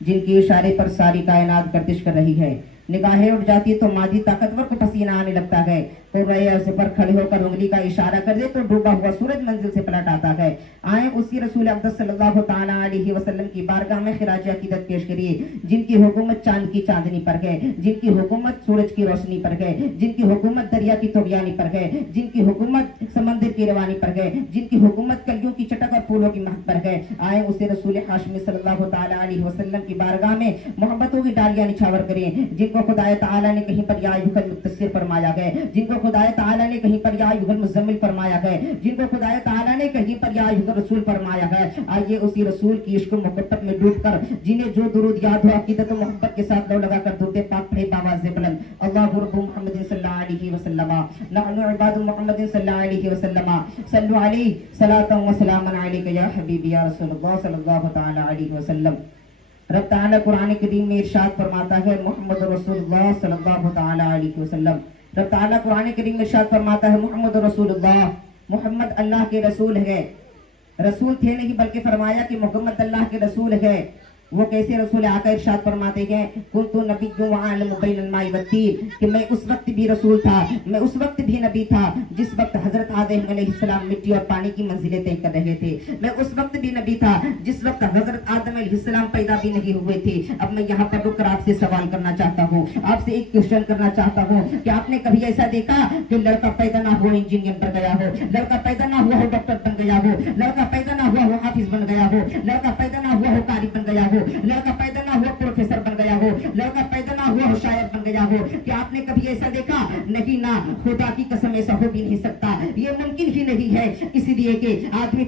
جن کی اشارے پر ساری کائنات گردش کر رہی ہے. نگاہیں اٹھ جاتی تو مادی طاقتور کو پسینہ آنے لگتا ہے. قرۂ ارض پر کھڑے ہو کر انگلی کا اشارہ کر دے تو ڈوبا ہوا سورج منزل سے پلٹ آتا ہے. آئیں اسی رسول اقدس صلی اللہ تعالیٰ علیہ وسلم کی بارگاہ میں خراج عقیدت پیش کریے، جن کی حکومت چاند کی چاندنی پر ہے، جن کی حکومت سورج کی روشنی پر ہے، جن کی حکومت دریا کی طغیانی پر ہے، جن کی حکومت سمندر کی روانی پر ہے، جن کی حکومت کلیوں کی چٹک اور پھولوں کی مہک پر ہے. آئیں اسے رسول ہاشمی صلی اللہ تعالیٰ علیہ وسلم کی بارگاہ میں محبتوں کی ڈالیاں نچھاور کریں، جن کو خدائے تعالیٰ نے کہیں پر یا ایھا المدثر فرمایا ہے، جن کو خدائے تعالیٰ نے کہیں پر یا ایھا المزمل فرمایا ہے، جن کو خدائے تعالیٰ نے کہیں پر یا ایھا الرسول فرمایا ہے. آئیے اسی رسول کی عشق و محبت میں ڈوب کر جنہیں جو درود یاد ہو عقیدت و محبت کے ساتھ لو لگا کر درود پاک پڑھے باواز بلند. اللہ رب محمد صلی اللہ علیہ وسلم، نحن عباد محمد صلی اللہ علیہ وسلم، صلوا علیہ صلاۃ و سلاما علیک یا حبیبی یا رسول اللہ صلی اللہ تعالی علیہ وسلم. رب تعالیٰ قرآن کریم میں ارشاد فرماتا ہے محمد رسول اللہ صلی اللہ تعالی علیہ وسلم. رب تعالیٰ قرآن کریم میں ارشاد فرماتا ہے محمد رسول اللہ، محمد اللہ کے رسول ہے. رسول تھے نہیں بلکہ فرمایا کہ محمد اللہ کے رسول ہے. وہ کیسے رسول آقا ارشاد فرماتے ہیں کنت نبی وعالم بین الماء والطین، کہ میں اس وقت بھی رسول تھا، میں اس وقت بھی نبی تھا جس وقت حضرت آدم علیہ السلام مٹی اور پانی کی منزلیں طے کر رہے تھے. میں اس وقت بھی نبی تھا جس وقت حضرت آدم علیہ السلام پیدا بھی نہیں ہوئے تھے. اب میں یہاں پر رک کر آپ سے سوال کرنا چاہتا ہوں، آپ سے ایک کوشچن کرنا چاہتا ہوں کہ آپ نے کبھی ایسا دیکھا کہ لڑکا پیدا نہ ہوا انجینئر بن گیا ہو، لڑکا پیدا نہ ہوا ہو ڈاکٹر بن گیا ہو، لڑکا پیدا نہ ہوا ہو حافظ بن گیا ہو، لڑکا پیدا نہ ہوا ہو قاری بن گیا ہو، لڑکا پیدا نہ ہوا پروفیسر بن گیا ہو، لڑکا پیدا نہ ہوا ہو شاعر بن گیا ہو؟ کیا آپ نے کبھی ایسا دیکھا؟ نہیں نا، خدا کی قسم ایسا ہو بھی نہیں سکتا، یہ ممکن ہی نہیں ہے. اس لیے کہ آدمی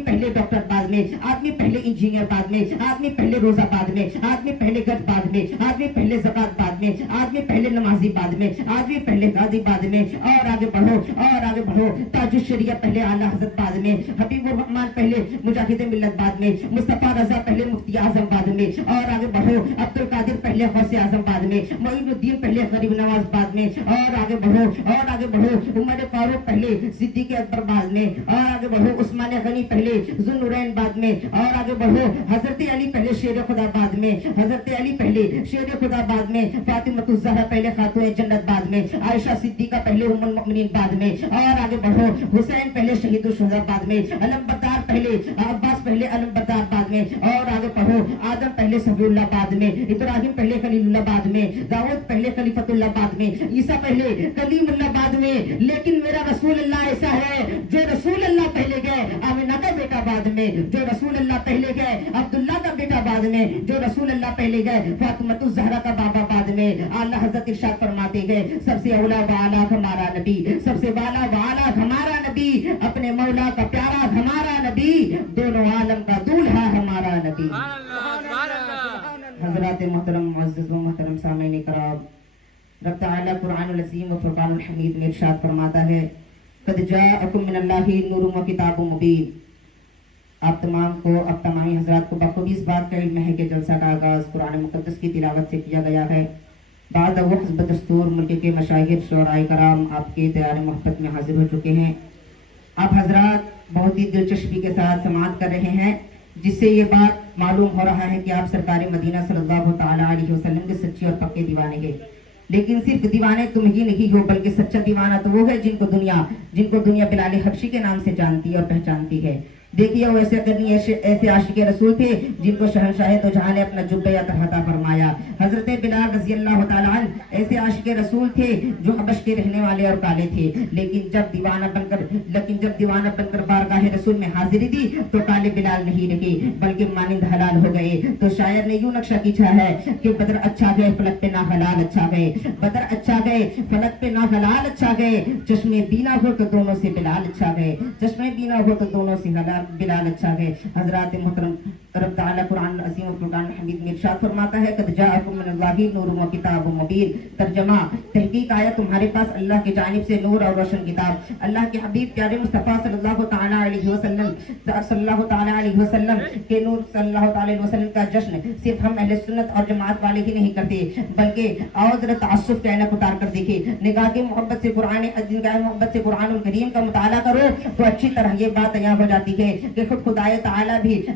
پہلے ڈاکٹر بعد میں، آدمی پہلے انجینئر بعد میں، آدمی پہلے روزہ بعد میں، آدمی پہلے گج بعد میں، آدمی پہلے زکات بعد میں، آدمی پہلے نمازی بعد میں، آدمی پہلے غازی بعد میں. اور آگے بڑھو اور آگے بڑھو، تاج الشریعہ پہلے اعلیٰ حضرت بعد میں، حبیب الرحمان پہلے مجاہد ملت بعد میں، مصطفیٰ رضا پہلے مفتی اعظم بعد میں. اور آگے بڑھو، عبد القادر پہلے غوث اعظم بعد میں، معین الدین پہلے غریب نواز بعد میں. اور آگے بڑھو اور آگے بڑھو، عمر فاروق پہلے صدیق اکبر بعد میں. اور آگے بڑھو، عثمان غنی پہلے ذوالنورین بعد میں. اور آگے بڑھو، حضرت علی پہلے شیر خدا بعد میں، حضرت علی پہلے شیر خدا بعد میں، فاطمہ الزہرا پہلے خاتون جنت بعد میں، عائشہ صدیقہ پہلے ام المؤمنین بعد میں. اور آگے بڑھو، حسین پہلے شہید الشہداء بعد میں، علم بردار پہلے، عباس پہلے علم بردار بعد میں. اور آگے بڑھو، آدم پہلے صفی اللہ بعد میں، ابراہیم پہلے خلیل اللہ بعد میں، داؤد پہلے خلیفۃ اللہ بعد میں، عیسیٰ پہلے کلیم اللہ بعد میں. لیکن میرا رسول اللہ ایسا ہے جو رسول اللہ پہلے گئے آمنہ کا بیٹا بعد میں، جو رسول اللہ پہلے گئے عبداللہ کا بیٹا بعد میں، جو رسول اللہ پہلے گئے فاطمہ الزہرا کا بابا بعد میں. اعلیٰ حضرت ارشاد فرماتے گئے سب سے اولا و اعلیٰ ہمارا نبی، سب سے والا و اعلیٰ ہمارا نبی، اپنے مولا کا پیارا ہمارا نبی، دونوں عالم کا دولہا ہمارا نبی. حضرات محترم معزز و محترم سامعین کرام، رب تعالیٰ قرآن العظیم و فرقان الحمید میں ارشاد فرماتا ہے قد جاءکم من اللہ نور و کتاب مبین. آپ تمام کو، اب تمامی حضرات کو بخوبی اس بات کا علم ہے کہ جلسہ کا آغاز قرآن مقدس کی تلاوت سے کیا گیا ہے. بعد وقت بدستور ملک کے مشاہیر شعراء کرام آپ کے دیار محبت میں حاضر ہو چکے ہیں. آپ حضرات بہت ہی دلچسپی کے ساتھ سماعت کر رہے ہیں، جس سے یہ بات معلوم ہو رہا ہے کہ آپ سرکار مدینہ صلی اللہ تعالیٰ علیہ وسلم کے سچے اور پکے دیوانے ہیں. لیکن صرف دیوانے تم ہی نہیں ہو، بلکہ سچا دیوانہ تو وہ ہے جن کو دنیا بلال حبشی کے نام سے جانتی اور پہچانتی ہے. دیکھیے وہ ایسے عاشق رسول تھے جن کو شہنشاہ دو جہاں نے اپنا جبہ عطا فرمایا. حضرت بلال رضی اللہ تعالیٰ عنہ ایسے عاشق رسول تھے جو حبش کے رہنے والے اور کالے تھے، لیکن جب دیوانہ بن کر بارگاہ رسول میں حاضری دی تو کالے بلال نہیں رہے بلکہ مانند حلال ہو گئے. تو شاعر نے یوں نقشہ کھینچا ہے کہ بدر اچھا گئے فلک پہ نہ حلال اچھا گئے، بدر اچھا گئے فلک پہ نہ حلال اچھا گئے، چشمے بینا ہو تو دونوں سے بلال اچھا گئے، چشمے بینا ہو تو دونوں سے بلال اچھا گئے. حضرات محترم، رب تعالیٰ قرآن عظیم و فرقان حمید میں ارشاد فرماتا ہے قد جاءکم من اللہ نور و کتاب مبین. ترجمہ، تحقیق آیا تمہارے پاس اللہ کی جانب سے نور اور روشن کتاب. اللہ کے حبیب پیارے مصطفیٰ صلی اللہ تعالیٰ علیہ وسلم کے نور صلی اللہ تعالیٰ علیہ وسلم کا جشن صرف ہم اہل سنت اور جماعت والے ہی نہیں کرتے، بلکہ آؤ ذرا تعصب کا عینک اتار کر دیکھے، نگاہ کی محبت سے قرآن الکریم کا مطالعہ کرو تو اچھی طرح یہ بات یہاں ہو جاتی ہے کہ خود خدائے تعالیٰ بھی